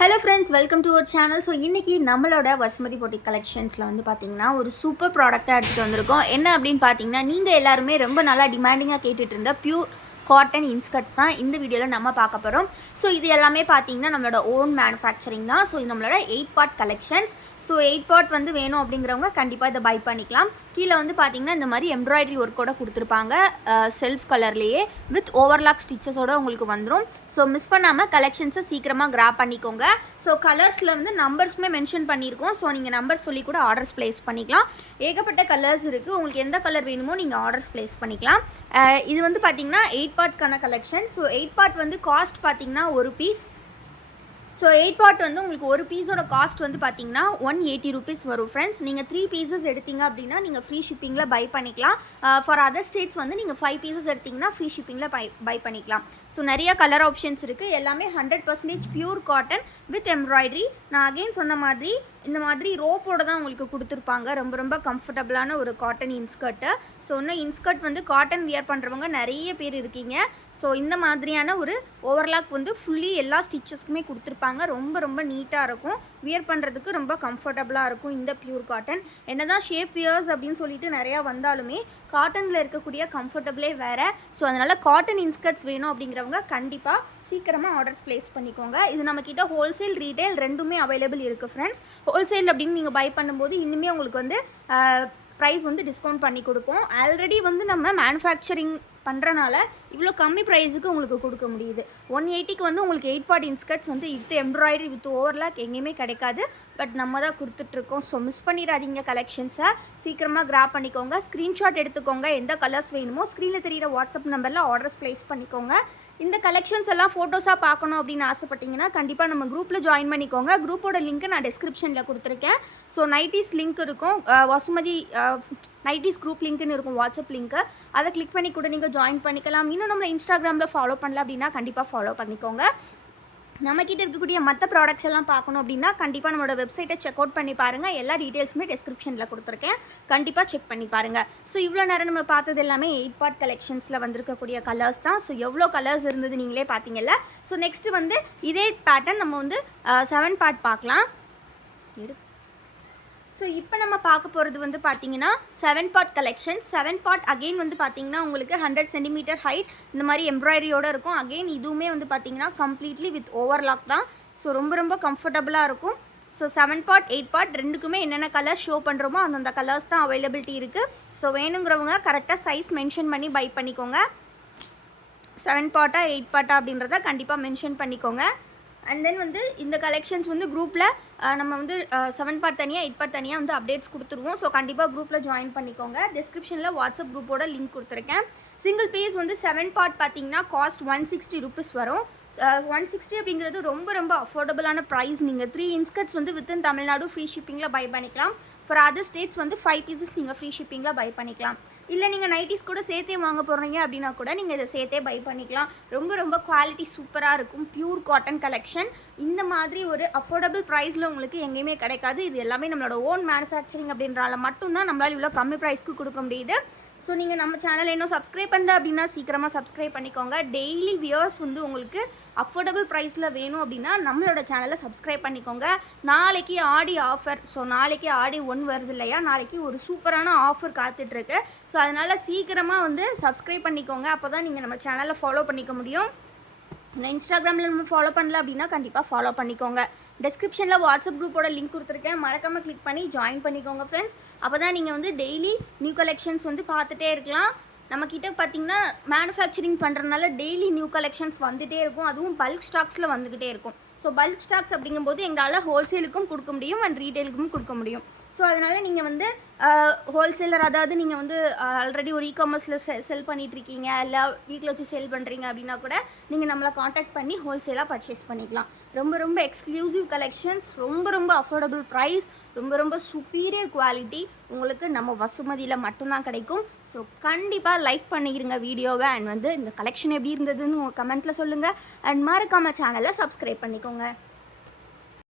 Hello friends, welcome to our channel. So இன்றைக்கி நம்மளோட Vasumathi boutique கலெக்ஷன்ஸில் வந்து பார்த்திங்கன்னா ஒரு சூப்பர் ப்ராடக்டாக எடுத்துகிட்டு வந்திருக்கோம். என்ன அப்படின்னு பார்த்தீங்கன்னா, நீங்கள் எல்லாருமே ரொம்ப நல்லா டிமாண்டிங்காக கேட்டுட்டு இருந்த பியூர் காட்டன் இன்ஸ்கர்ட்ஸ் தான் இந்த வீடியோவில் நம்ம பார்க்க போகிறோம். ஸோ இது எல்லாமே பார்த்தீங்கன்னா நம்மளோட ஓன் மேனுஃபேக்சரிங் தான். ஸோ இது நம்மளோட 8 பார்ட் கலெக்ஷன்ஸ். ஸோ 8 பார்ட் வந்து வேணும் அப்படிங்கிறவங்க கண்டிப்பாக இதை பை பண்ணிக்கலாம். கீழே வந்து பார்த்தீங்கன்னா இந்த மாதிரி எம்ப்ராய்டரி ஒர்க்கோட கொடுத்துருப்பாங்க, செல்ஃப் கலர்லேயே வித் ஓவர்லாக் ஸ்டிச்சஸோடு உங்களுக்கு வந்துடும். ஸோ மிஸ் பண்ணாமல் கலெக்ஷன்ஸை சீக்கிரமாக கிராப் பண்ணிக்கோங்க. ஸோ கலர்ஸில் வந்து நம்பர்ஸுமே மென்ஷன் பண்ணியிருக்கோம். ஸோ நீங்கள் நம்பர் சொல்லி கூட ஆர்டர்ஸ் ப்ளேஸ் பண்ணிக்கலாம். ஏகப்பட்ட கலர்ஸ் இருக்குது. உங்களுக்கு எந்த கலர் வேணுமோ நீங்கள் ஆர்டர்ஸ் ப்ளேஸ் பண்ணிக்கலாம். இது வந்து பார்த்தீங்கன்னா 8 பார்ட்கான கலெக்ஷன். ஸோ 8 பார்ட் வந்து காஸ்ட் பார்த்தீங்கன்னா ஒரு பீஸ். ஸோ 8 பார்ட் வந்து உங்களுக்கு ஒரு பீஸோட காஸ்ட் வந்து பார்த்தீங்கன்னா 180 rupees வரும் ஃப்ரெண்ட்ஸ். நீங்கள் 3 பீசஸ் எடுத்தீங்க அப்படின்னா நீங்கள் ஃப்ரீ ஷிப்பிங்கில் பை பண்ணிக்கலாம். ஃபார் அதர் ஸ்டேட்ஸ் வந்து நீங்கள் 5 பீசஸ் எடுத்திங்கன்னா ஃப்ரீ ஷிப்பிங்கில் பை பண்ணிக்கலாம். ஸோ நிறைய கலர் ஆப்ஷன்ஸ் இருக்குது. எல்லாமே 100% பியூர் காட்டன் வித் எம்ப்ராய்டரி. நான் அகெயின் சொன்ன மாதிரி இந்த மாதிரி ரோப்போட தான் உங்களுக்கு கொடுத்துருப்பாங்க. ரொம்ப ரொம்ப கம்ஃபர்டபுளான ஒரு காட்டன் இன்ஸ்கர்ட்டு. ஸோ இன்னும் இன்ஸ்கர்ட் வந்து காட்டன் வியர் பண்ணுறவங்க நிறைய பேர் இருக்கீங்க. ஸோ இந்த மாதிரியான ஒரு ஓவர்லாக் வந்து ஃபுல்லி எல்லா ஸ்டிச்சஸ்க்குமே கொடுத்துருப்பாங்க. ரொம்ப ரொம்ப நீட்டாக இருக்கும். வியர் பண்ணுறதுக்கு ரொம்ப கம்ஃபர்டபுளாக இருக்கும் இந்த பியூர் காட்டன். என்ன தான் ஷேப் வியர்ஸ் அப்படின்னு சொல்லிட்டு நிறையா வந்தாலுமே காட்டனில் இருக்கக்கூடிய கம்ஃபர்டபுளே வேறு. ஸோ அதனால் காட்டன் இன்ஸ்கர்ட்ஸ் வேணும் அப்படிங்கிறவங்க கண்டிப்பாக சீக்கிரமாக ஆர்டர்ஸ் ப்ளேஸ் பண்ணிக்கோங்க. இது நம்மக்கிட்ட ஹோல்சேல் ரீட்டைல் ரெண்டுமே அவைலபிள் இருக்குது ஃப்ரெண்ட்ஸ். ஹோல்சேல் அப்படின்னு நீங்கள் பை பண்ணும்போது இன்னுமே உங்களுக்கு வந்து ப்ரைஸ் வந்து டிஸ்கவுண்ட் பண்ணி கொடுப்போம். ஆல்ரெடி வந்து நம்ம மேனுஃபேக்சரிங் பண்ணுறனால இவ்வளோ கம்மி ப்ரைஸுக்கு உங்களுக்கு கொடுக்க முடியுது. 180க்கு வந்து உங்களுக்கு 8 பார்ட் இன்ஸ்கர்ட்ஸ் வந்து வித் எம்ப்ராய்டரி வித் ஓவர்லாக் எங்கேயுமே கிடைக்காது. பட் நம்ம தான் கொடுத்துட்ருக்கோம். ஸோ மிஸ் பண்ணிடாதீங்க கலெக்ஷன்ஸை. சீக்கிரமாக கிராப் பண்ணிக்கோங்க. ஸ்க்ரீன்ஷாட் எடுத்துக்கோங்க. எந்த கலர்ஸ் வேணுமோ ஸ்க்ரீனில் தெரிகிற வாட்ஸ்அப் நம்பரில் ஆர்டர்ஸ் ப்ளேஸ் பண்ணிக்கோங்க. இந்த கலெக்ஷன்ஸ் எல்லாம் ஃபோட்டோஸாக பார்க்கணும் அப்படின்னு ஆசைப்பட்டீங்கன்னா கண்டிப்பாக நம்ம குரூப்பில் ஜாயின் பண்ணிக்கோங்க. குரூப்போட லிங்க்கை நான் டிஸ்கிரிப்ஷனில் கொடுத்துருக்கேன். ஸோ நைட்டிஸ் லிங்க் இருக்கும், வசுமதி நைட்டிஸ் குரூப் லிங்க்னு இருக்கும், வாட்ஸ்அப் லிங்க்கு. அதை கிளிக் பண்ணி கூட நீங்கள் ஜாயின் பண்ணிக்கலாம். இன்னும் நம்மளை இன்ஸ்டாகிராமில் ஃபாலோ பண்ணல அப்படின்னா கண்டிப்பாக ஃபாலோ பண்ணிக்கோங்க. நம்மக்கிட்ட இருக்கக்கூடிய மற்ற ப்ராடக்ட்ஸ் எல்லாம் பார்க்கணும் அப்படின்னா கண்டிப்பாக நம்மளோட வெப்சைட்டை செக் அவுட் பண்ணி பாருங்கள். எல்லா டீட்டெயில்ஸுமே டிஸ்கிரிப்ஷனில் கொடுத்துருக்கேன். கண்டிப்பாக செக் பண்ணி பாருங்கள். ஸோ இவ்வளோ நேரம் நம்ம பார்த்தது எல்லாமே 8 பார்ட் கலெக்ஷன்ஸில் வந்திருக்கக்கூடிய கலர்ஸ் தான். ஸோ எவ்வளோ கலர்ஸ் இருந்தது நீங்களே பார்த்தீங்கல்ல. ஸோ நெக்ஸ்ட்டு வந்து இதே பேட்டர்ன் நம்ம வந்து 7 பார்ட் பார்க்கலாம். ஸோ இப்போ நம்ம பார்க்க போகிறது வந்து பார்த்தீங்கன்னா 7 பார்ட் கலெக்ஷன். 7 பார்ட் அகெயின் வந்து பார்த்தீங்கன்னா உங்களுக்கு 100 சென்டிமீட்டர் ஹைட் இந்த மாதிரி எம்ப்ராய்டரியோடு இருக்கும். அகெயின் இதுவுமே வந்து பார்த்தீங்கன்னா கம்ப்ளீட்லி வித் ஓவர்லாக் தான். ஸோ ரொம்ப ரொம்ப கம்ஃபர்டபுளாக இருக்கும். ஸோ 7 பார்ட் 8 பார்ட் ரெண்டுக்குமே என்னென்ன கலர் ஷோ பண்ணுறோமோ அந்தந்த கலர்ஸ் தான் அவைலபிலிட்டி இருக்குது. ஸோ வேணுங்கிறவங்க கரெக்டாக சைஸ் மென்ஷன் பண்ணி பை பண்ணிக்கோங்க. 7 பார்ட்டா 8 பார்ட்டா அப்படின்றத கண்டிப்பாக மென்ஷன் பண்ணிக்கோங்க. அண்ட் தென் வந்து இந்த கலெக்ஷன்ஸ் வந்து குரூப்பில் நம்ம வந்து 7 பார்ட் தனியாக 8 பார்ட் தனியாக வந்து அப்டேட்ஸ் கொடுத்துருவோம். ஸோ கண்டிப்பாக குரூப்பில் ஜாயின் பண்ணிக்கோங்க. டிஸ்கிரிப்ஷனில் வாட்ஸ்அப் குரூப்போட லிங்க் கொடுத்துருக்கேன். சிங்கிள் பீஸ் வந்து 7 பார்ட் பார்த்தீங்கன்னா காஸ்ட் 160 rupees வரும். 160 அப்படிங்கிறது ரொம்ப ரொம்ப அஃபோர்டபுளான ப்ரைஸ். நீங்கள் 3 இன்ஸ்கர்ட்ஸ் வந்து வித்தின் தமிழ்நாடு ஃப்ரீ ஷிப்பிங்கில் பை பண்ணிக்கலாம். ஃபார் அதர் ஸ்டேட்ஸ் வந்து 5 பீசஸ் நீங்கள் ஃப்ரீ ஷிப்பிங்கில் பை பண்ணிக்கலாம். இல்லை நீங்கள் நைட்டிஸ் கூட சேர்த்தே வாங்க போகிறீங்க அப்படின்னா கூட நீங்கள் இதை சேர்த்தே பை பண்ணிக்கலாம். ரொம்ப ரொம்ப குவாலிட்டி சூப்பராக இருக்கும். Pure cotton collection. இந்த மாதிரி ஒரு அஃபோர்டபுள் ப்ரைஸில் உங்களுக்கு எங்கேயுமே கிடைக்காது. இது எல்லாமே நம்மளோட ஓன் மேனுஃபேக்சரிங் அப்படின்றால மட்டும்தான் நம்மளால் இவ்வளோ கம்மி ப்ரைஸ்க்கு கொடுக்க முடியுது. ஸோ நீங்கள் நம்ம சேனல் இன்னும் சப்ஸ்கிரைப் பண்ணல அப்படின்னா சீக்கிரமாக சப்ஸ்கிரைப் பண்ணிக்கோங்க. டெய்லி வியர்ஸ் வந்து உங்களுக்கு அஃபோர்டபுள் ப்ரைஸில் வேணும் அப்படின்னா நம்மளோட சேனலை சப்ஸ்கிரைப் பண்ணிக்கோங்க. நாளைக்கு ஆடி ஆஃபர். ஸோ நாளைக்கு ஆடி 1 வருது இல்லையா, நாளைக்கு ஒரு சூப்பரான ஆஃபர் காத்துட்ருக்கு. ஸோ அதனால் சீக்கிரமாக வந்து சப்ஸ்கிரைப் பண்ணிக்கோங்க. அப்போ தான் நீங்கள் நம்ம சேனலை ஃபாலோ பண்ணிக்க முடியும். இல்லை இன்ஸ்டாகிராமில் நம்ம ஃபாலோ பண்ணல அப்படின்னா கண்டிப்பாக ஃபாலோ பண்ணிக்கோங்க. டிஸ்கிரிப்ஷனில் வாட்ஸ்அப் குரூப்போட லிங்க் கொடுத்துருக்கேன். மறக்காமல் கிளிக் பண்ணி ஜாயின் பண்ணிக்கோங்க ஃப்ரெண்ட்ஸ். அப்போ தான் நீங்கள் வந்து டெய்லி நியூ கலெக்ஷன்ஸ் வந்து பார்த்துட்டே இருக்கலாம். நம்மக்கிட்ட பார்த்திங்கன்னா மேனுஃபேக்சரிங் பண்ணுறதுனால டெய்லி நியூ கலெக்ஷன்ஸ் வந்துகிட்டே இருக்கும். அதுவும் பல்க் ஸ்டாக்ஸில் வந்துக்கிட்டே இருக்கும். ஸோ பல்க் ஸ்டாக்ஸ் அப்படிங்கும்போது எங்களால் ஹோல்சேலுக்கும் கொடுக்க முடியும் அண்ட் ரீட்டெயிலுக்கும் கொடுக்க முடியும். ஸோ அதனால் நீங்கள் வந்து ஹோல்சேலர், அதாவது நீங்கள் வந்து ஆல்ரெடி ஒரு இகாமர்ஸில் செல் பண்ணிகிட்ருக்கீங்க, இல்லை வீட்டில் வச்சு சேல் பண்ணுறீங்க அப்படின்னா கூட நீங்கள் நம்மளை காண்டாக்ட் பண்ணி ஹோல்சேலாக பர்ச்சேஸ் பண்ணிக்கலாம். ரொம்ப ரொம்ப எக்ஸ்க்ளூசிவ் கலெக்ஷன்ஸ், ரொம்ப ரொம்ப அஃபோர்டபுள் ப்ரைஸ், ரொம்ப ரொம்ப சுப்பீரியர் குவாலிட்டி உங்களுக்கு நம்ம வசுமதியில் மட்டும்தான் கிடைக்கும். ஸோ கண்டிப்பாக லைக் பண்ணிடுங்க வீடியோவை. அண்ட் வந்து இந்த கலெக்ஷன் எப்படி இருந்ததுன்னு உங்கள் கமெண்ட்டில் சொல்லுங்கள். அண்ட் மறக்காம சேனலை சப்ஸ்கிரைப் பண்ணிக்கோங்க.